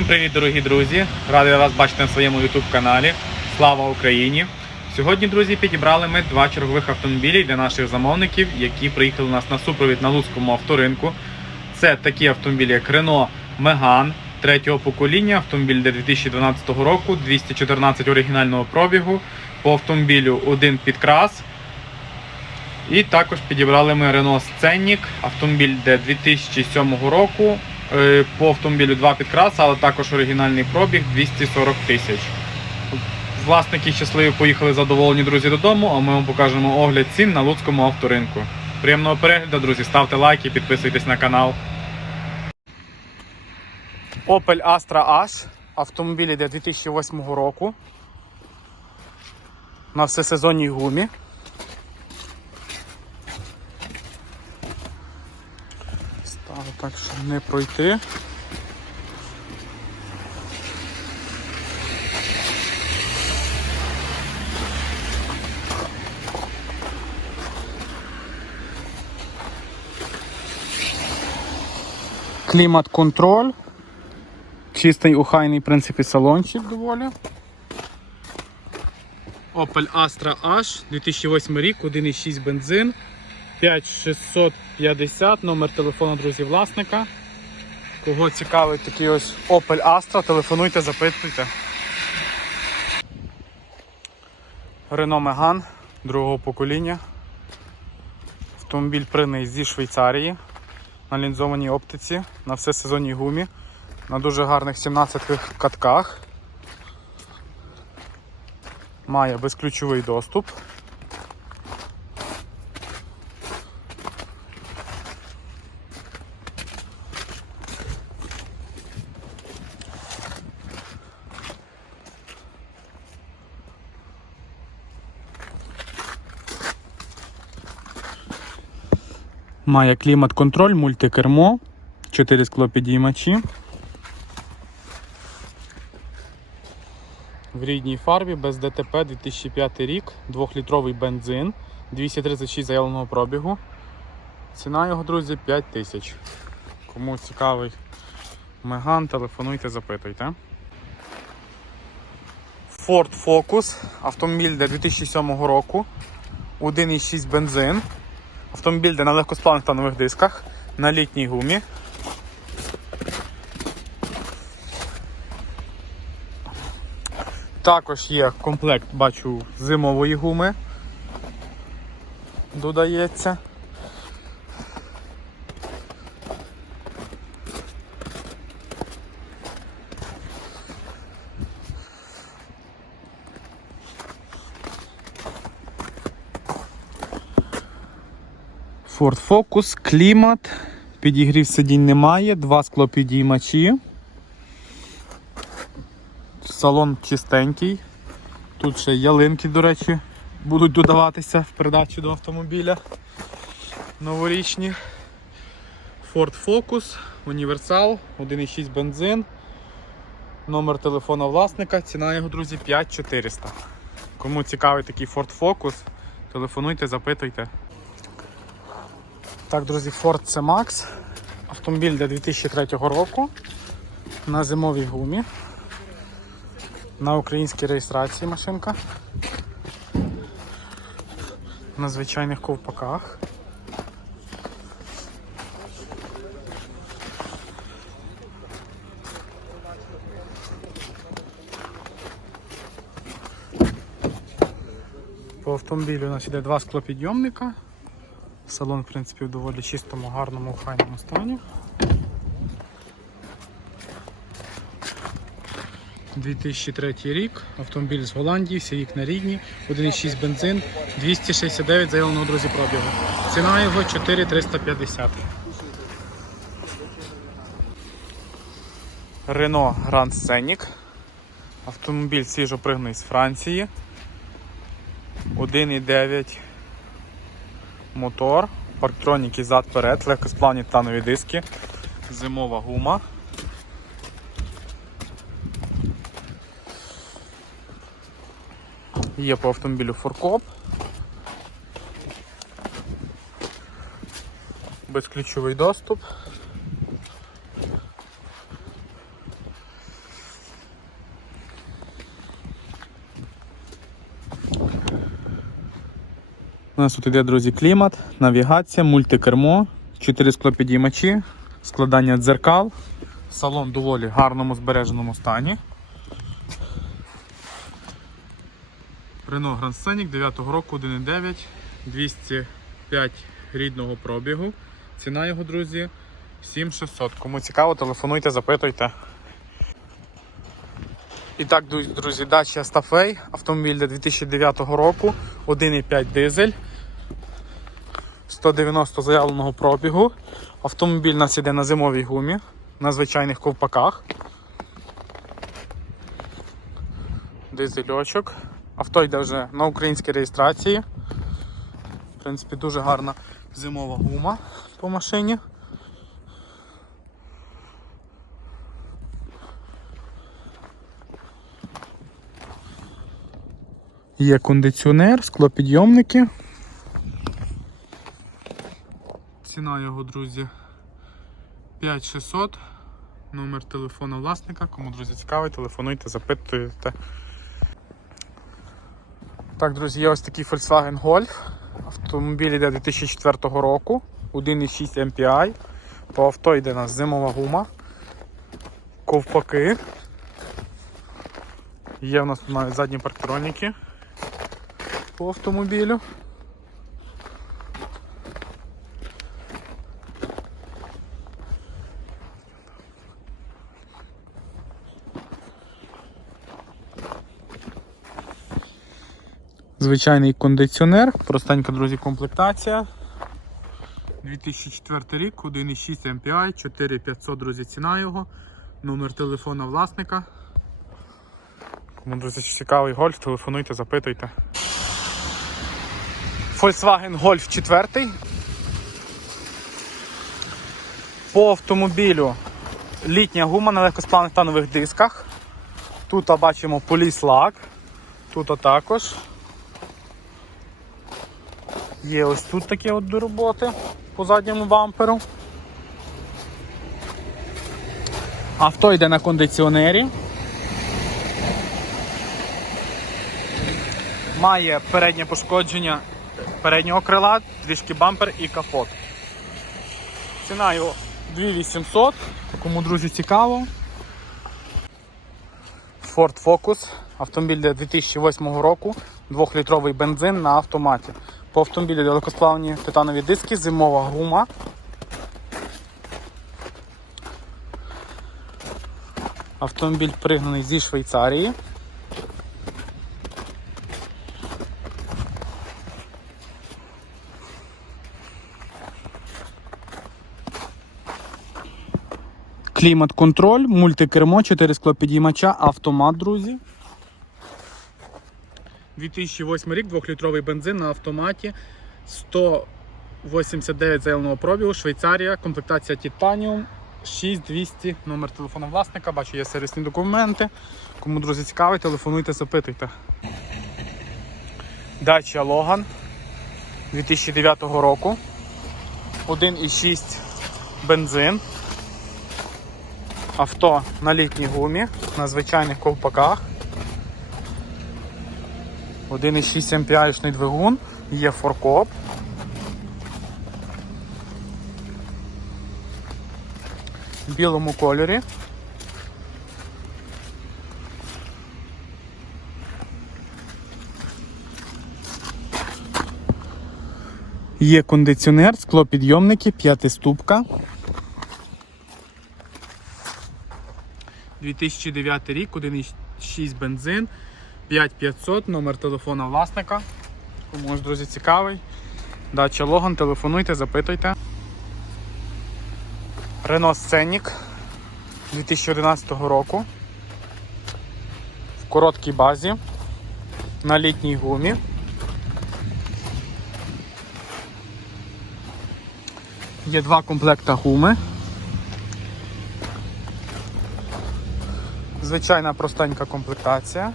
Всім привіт, дорогі друзі! Радий вас бачити на своєму YouTube каналі. Слава Україні! Сьогодні, друзі, підібрали ми два чергових автомобілі для наших замовників, які приїхали у нас на супровід на Луцькому авторинку. Це такі автомобілі, як Renault Megane третього покоління, автомобіль для 2012 року, 214 оригінального пробігу. По автомобілю один підкрас. І також підібрали ми Renault Scenic, автомобіль де 2007 року. Е, По автомобілю два підкраса, але також оригінальний пробіг 240 тисяч. Власники щасливі поїхали задоволені друзі додому, а ми вам покажемо огляд цін на Луцькому авторинку. Приємного перегляду, друзі, ставте лайки, підписуйтесь на канал. Opel Astra H. Автомобіль йде 2008 року. На всесезонній гумі. Не пройти. Клімат-контроль. Чистий охайний, в принципі, салончик доволі. Opel Astra H, 2008 рік, 1,6 бензин, 5650, номер телефону, друзі, власника. Кого цікавить такий ось Opel Astra, телефонуйте, запитуйте. Renault Megane другого покоління. Автомобіль прийний зі Швейцарії на лінзованій оптиці, на всесезонній гумі, на дуже гарних 17 катках. Має безключовий доступ. Має клімат-контроль, мультикермо, 4 склопідіймачі. В рідній фарбі без ДТП 2005 рік, 2-літровий бензин, 236 заявленого пробігу. Ціна його, друзі, 5 тисяч. Кому цікавий Меган, телефонуйте, запитуйте. Ford Focus, автомобіль для 2007 року, 1,6 бензин. Автомобіль де на легкоспланктанових та нових дисках, на літній гумі. Також є комплект, бачу, зимової гуми. Додається. Ford Focus, клімат, підігрів сидінь немає, два склопідіймачі. Салон чистенький. Тут ще ялинки, до речі, будуть додаватися в придачу до автомобіля. Новорічні. Ford Focus, універсал, 1,6 бензин. Номер телефона власника, ціна його, друзі, 5400. Кому цікавий такий Ford Focus, телефонуйте, запитуйте. Так, друзі, Ford C-Max. Автомобіль для 2003 року. На зимовій гумі. На українській реєстрації машинка. На звичайних ковпаках. По автомобілю у нас іде два склопідйомника. Салон, в принципі, в доволі чистому, гарному, охайному стані. 2003 рік, автомобіль з Голландії, всі вікна рідні, 1,6 бензин, 269 заявленого друзі пробігу. Ціна його 4350. Renault Grand Scenic. Автомобіль свіжопригнаний з Франції. 1,9 мотор, парктроніки зад-перед, легкосплавні танові диски, зимова гума. Є по автомобілю форкоп. Безключовий доступ. У нас тут іде, друзі, клімат, навігація, мультикермо, 4 склопідіймачі, складання дзеркал. Салон доволі гарному збереженому стані. Renault Grand Scenic 9 року 1.9, 205 рідного пробігу. Ціна його, друзі, 7600. Кому цікаво, телефонуйте, запитуйте. І так, друзі, Dacia Stafei, автомобіль для 2009 року, 1,5 дизель, 190 заявленого пробігу. Автомобіль у нас іде на зимовій гумі, на звичайних ковпаках. Дизельочок. Авто йде вже на українській реєстрації. В принципі, дуже гарна зимова гума по машині. Є кондиціонер, склопідйомники. Ціна його, друзі, 5600. Номер телефону власника. Кому, друзі, цікавий, телефонуйте, запитуйте. Так, друзі, є ось такий Volkswagen Golf. Автомобіль йде 2004 року, 1,6 MPI. По авто йде у нас зимова гума, ковпаки. Є в нас навіть задні парктроніки по автомобілю. Звичайний кондиціонер, простенька, друзі, комплектація. 2004 рік, 1,6 MPI, 4500, друзі, ціна його. Номер телефона власника. Кому, друзі, цікавий гольф, телефонуйте, запитуйте. Volkswagen Golf 4. По автомобілю літня гума на легкосплавних танових дисках. Тут бачимо поліс лак. Тут також. Є ось тут такі от до роботи по задньому бамперу. Авто йде на кондиціонері. Має переднє пошкодження переднього крила, трішки бампер і капот. Ціна його 2800, кому, друзі, цікаво. Ford Focus, автомобіль для 2008 року, 2-літровий бензин на автоматі. По автомобілю далекосплавні титанові диски, зимова гума. Автомобіль пригнаний зі Швейцарії. Клімат-контроль, мультикермо, 4 склопідіймача, автомат, друзі. 2008 рік, 2-літровий бензин на автоматі. 189 заявленого пробігу, Швейцарія, комплектація Titanium 6200, номер телефону власника, бачу, є сервісні документи. Кому, друзі, цікавий, телефонуйте, запитуйте. Dacia Logan 2009 року. 1,6 бензин. Авто на літній гумі, на звичайних ковпаках. 1,6 MPI двигун, є форкоп. В білому кольорі. Є кондиціонер, склопідйомники, п'ятиступка. 2009 рік, 1,6 бензин, 5500, номер телефона власника. Кому ж, друзі, цікавий. Дача Логан, телефонуйте, запитуйте. Renault Scenic 2011 року. В короткій базі. На літній гумі. Є два комплекта гуми. Звичайна простенька комплектація.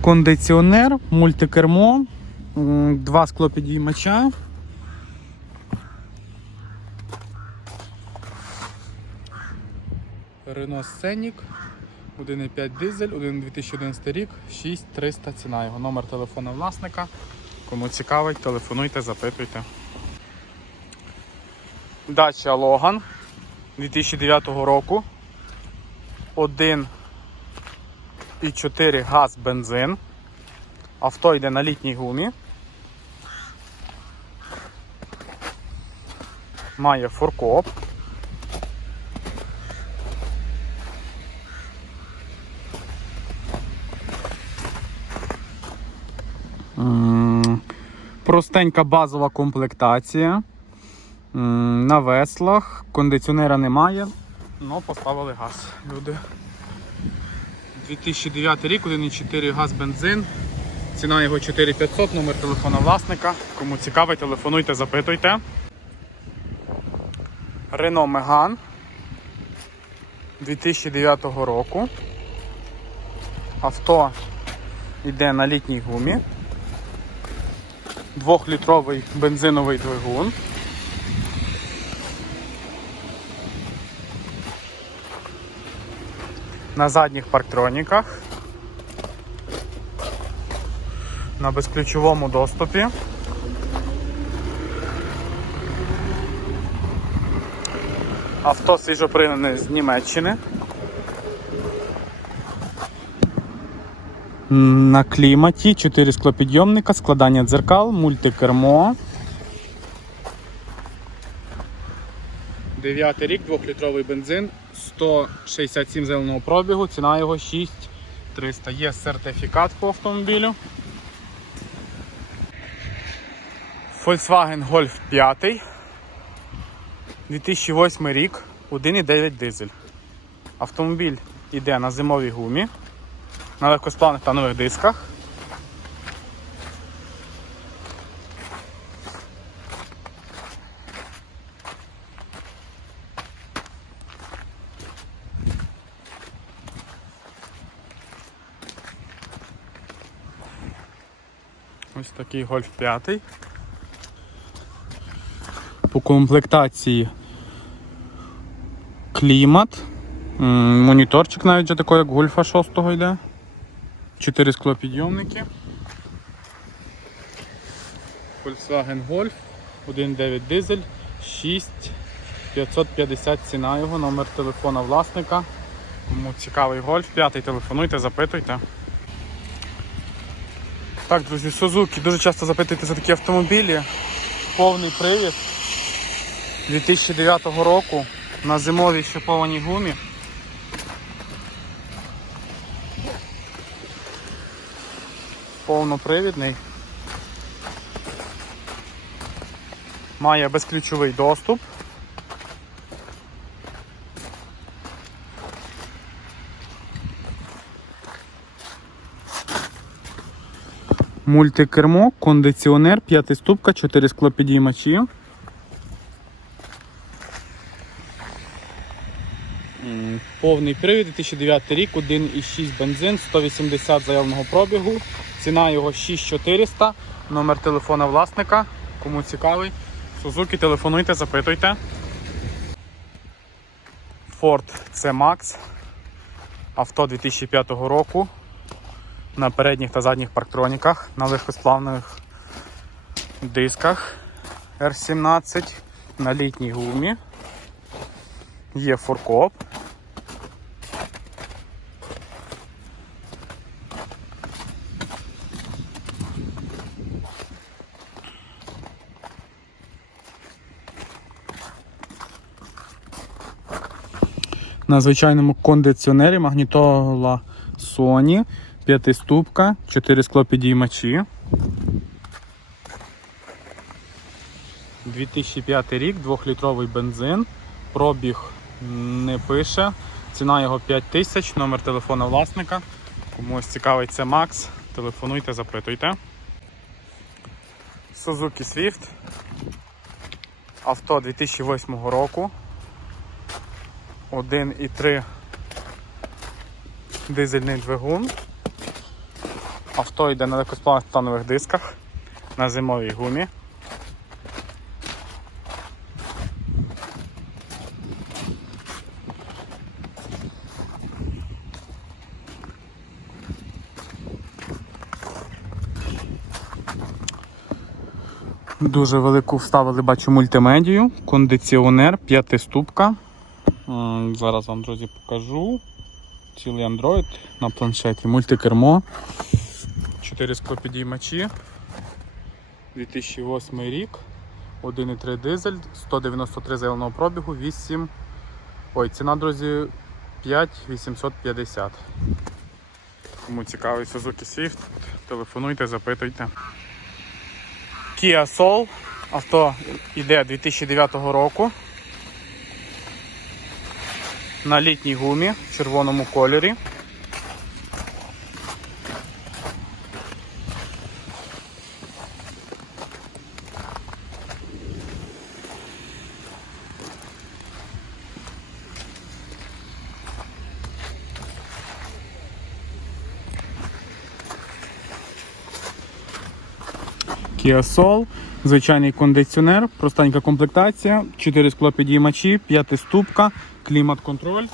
Кондиціонер, мультикермо, два склопідіймача. Renault Scenic, 1,5 дизель, 1 2011 рік, 6300 ціна його. Номер телефона власника. Кому цікавить, телефонуйте, запитуйте. Дача Логан 2009 року. 1,4 газ бензин. Авто йде на літній гумі. Має форкоп. Простенька базова комплектація. На веслах. Кондиціонера немає, але поставили газ. Люди. 2009 рік, 1,4 газ бензин. Ціна його 4500, номер телефона власника. Кому цікавий, телефонуйте, запитуйте. Renault Megane 2009 року. Авто йде на літній гумі. Двохлітровий бензиновий двигун. На задніх парктроніках. На безключовому доступі. Авто свіжопринене з Німеччини. На кліматі 4 склопідйомника, складання дзеркал, мультикермо. 9 рік, 2-літровий бензин, 167 зеленого пробігу, ціна його 6300. Є сертифікат по автомобілю. Volkswagen Golf 5. 2008 рік, 1,9 дизель. Автомобіль йде на зимовій гумі, на легкосплавних та нових дисках. Ось такий Golf 5. По комплектації клімат. Моніторчик навіть вже такий, як Гольфа 6 йде. 4 склопідйомники. Volkswagen Golf, 1.9 дизель, 6550 ціна його, номер телефона власника. Кому цікавий гольф, п'ятий телефонуйте, запитуйте. Так, друзі, Suzuki дуже часто запитуєте за такі автомобілі. Повний привід 2009 року на зимовій шипованій гумі. Повнопривідний. Має безключовий доступ. Мультикермо, кондиціонер, п'ятиступка, 4 склопідіймачі. Повний привід 2009 рік, 1,6 бензин, 180 заявного пробігу. Ціна його 6400. Номер телефона власника. Кому цікавий. Suzuki, телефонуйте, запитуйте. Ford C-Max. Авто 2005 року. На передніх та задніх парктроніках, на легкосплавних дисках R17, на літній гумі. Є форкоп. На звичайному кондиціонері магнітола Sony, п'ятиступка, 4 склопідіймачі. 2005 рік, 2-літровий бензин, пробіг не пише, ціна його 5 тисяч, номер телефона власника. Комусь цікавий це Макс, телефонуйте, запитуйте. Suzuki Swift. Авто 2008 року. 1,3 дизельний двигун. Авто йде на легкосплавних титанових дисках на зимовій гумі. Дуже велику вставили, бачу, мультимедію, кондиціонер, п'ятиступка. Зараз вам, друзі, покажу. Цілий андроїд на планшеті, мультикермо. 4 склопідіймачі. 2008 рік. 1,3 дизель, 193 заявленого пробігу, 8. Ой, ціна, друзі, 5850. Кому цікавий Suzuki Swift, телефонуйте, запитуйте. Kia Soul. Авто йде 2009 року. На літній гумі в червоному кольорі. Kia Soul, звичайний кондиціонер, простенька комплектація, 4 склопідіймачі, 5 ступка, клімат-контроль.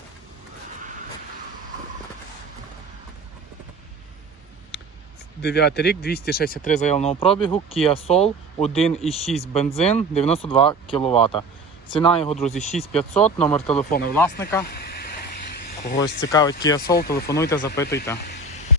Дев'ятий рік, 263 заявленого пробігу, Kia Soul, 1,6 бензин, 92 кВт. Ціна його, друзі, 6500, номер телефону власника. Когось цікавить Kia Soul, телефонуйте, запитуйте.